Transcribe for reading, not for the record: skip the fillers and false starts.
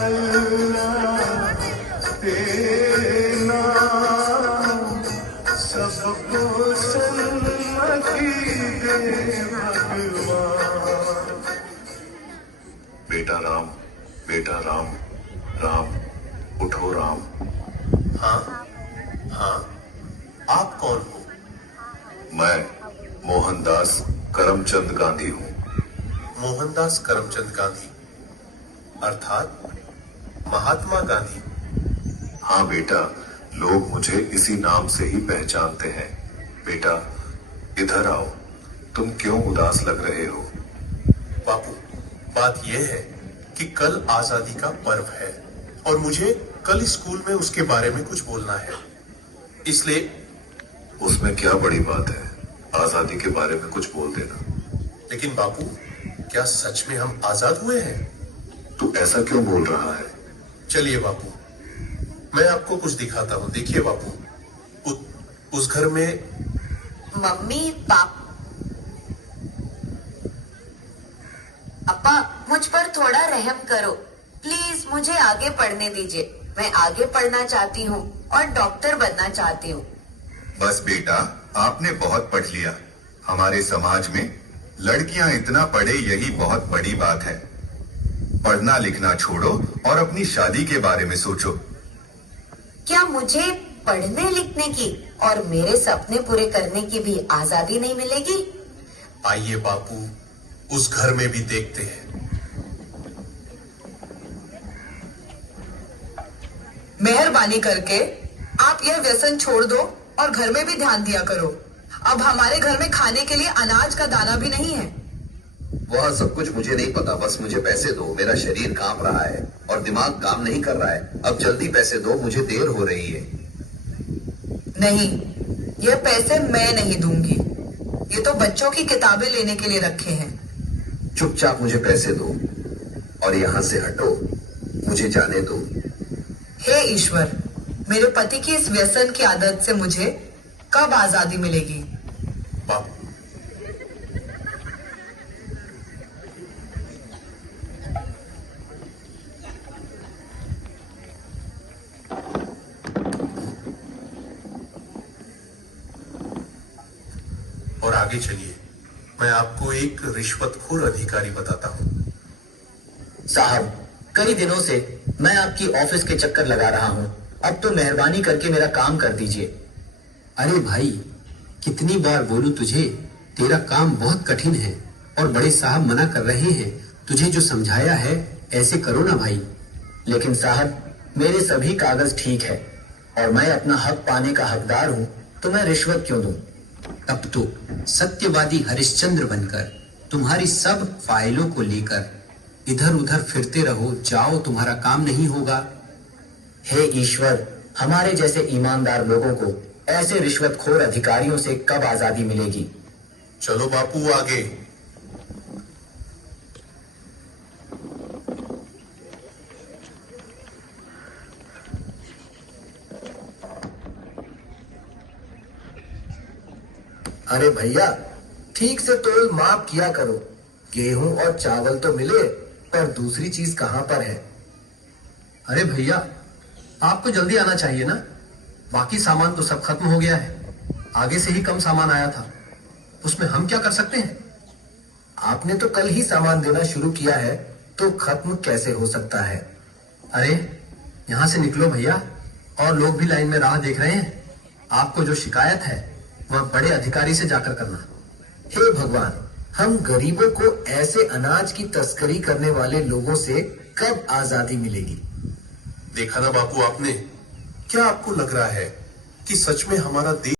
अल्लाह तेरा सबको सन्मति दे भगवान। बेटा राम, बेटा राम, राम उठो राम। हाँ हाँ, आप कौन हो? मैं मोहनदास करमचंद गांधी हूँ। मोहनदास करमचंद गांधी अर्थात महात्मा गांधी। हाँ बेटा, लोग मुझे इसी नाम से ही पहचानते हैं। बेटा इधर आओ, तुम क्यों उदास लग रहे हो? बापू, बात यह है कि कल आजादी का पर्व है और मुझे कल स्कूल में उसके बारे में कुछ बोलना है, इसलिए। उसमें क्या बड़ी बात है, आजादी के बारे में कुछ बोल देना। लेकिन बापू, क्या सच में हम आजाद हुए हैं? तू ऐसा क्यों बोल रहा है? चलिए बापू, मैं आपको कुछ दिखाता हूँ। देखिए बापू, उस घर में मम्मी पापा, मुझ पर थोड़ा रहम करो प्लीज। मुझे आगे पढ़ने दीजिए। मैं आगे पढ़ना चाहती हूँ और डॉक्टर बनना चाहती हूँ। बस बेटा, आपने बहुत पढ़ लिया। हमारे समाज में लड़कियां इतना पढ़े यही बहुत बड़ी बात है। पढ़ना लिखना छोड़ो और अपनी शादी के बारे में सोचो। क्या मुझे पढ़ने लिखने की और मेरे सपने पूरे करने की भी आजादी नहीं मिलेगी? आइए बापू, उस घर में भी देखते हैं। मेहरबानी करके आप यह व्यसन छोड़ दो और घर में भी ध्यान दिया करो। अब हमारे घर में खाने के लिए अनाज का दाना भी नहीं है। वह सब कुछ मुझे नहीं पता, बस मुझे पैसे दो। मेरा शरीर कांप रहा है और दिमाग काम नहीं कर रहा है। अब जल्दी पैसे दो, मुझे देर हो रही है। नहीं, ये पैसे मैं नहीं दूंगी। ये तो बच्चों की किताबें लेने के लिए रखे हैं। चुपचाप मुझे पैसे दो और यहाँ से हटो, मुझे जाने दो। हे ईश्वर, मेरे पति की इस व्यसन की आदत से मुझे कब आजादी मिलेगी? बापू, और आगे चलिए, मैं आपको एक रिश्वतखोर अधिकारी बताता हूँ। साहब, कई दिनों से मैं आपकी ऑफिस के चक्कर लगा रहा हूँ। अब तो मेहरबानी करके मेरा काम कर दीजिए। अरे भाई, कितनी बार बोलूं तुझे, तेरा काम बहुत कठिन है और बड़े साहब मना कर रहे हैं। तुझे जो समझाया है ऐसे करो ना भाई। लेकिन साहब, मेरे सभी कागज ठीक है और मैं अपना हक पाने का हकदार हूँ, तो मैं रिश्वत क्यों दूं? तब तो सत्यवादी हरिश्चंद्र बनकर तुम्हारी सब फाइलों को लेकर इधर उधर फिरते रहो, जाओ, तुम्हारा काम नहीं होगा। हे ईश्वर, हमारे जैसे ईमानदार लोगों को ऐसे रिश्वतखोर अधिकारियों से कब आजादी मिलेगी? चलो बापू आगे। अरे भैया, ठीक से तोल माप किया करो। गेहूं और चावल तो मिले, पर दूसरी चीज कहां पर है? अरे भैया, आपको जल्दी आना चाहिए ना। बाकी सामान तो सब खत्म हो गया है। आगे से ही कम सामान आया था, उसमें हम क्या कर सकते हैं? आपने तो कल ही सामान देना शुरू किया है, तो खत्म कैसे हो सकता है? अरे यहाँ से निकलो भैया, और लोग भी लाइन में राह देख रहे हैं। आपको जो शिकायत है वह बड़े अधिकारी से जाकर करना। हे भगवान, हम गरीबों को ऐसे अनाज की तस्करी करने वाले लोगों से कब आजादी मिलेगी? देखा ना बापू आपने, क्या आपको लग रहा है कि सच में हमारा देश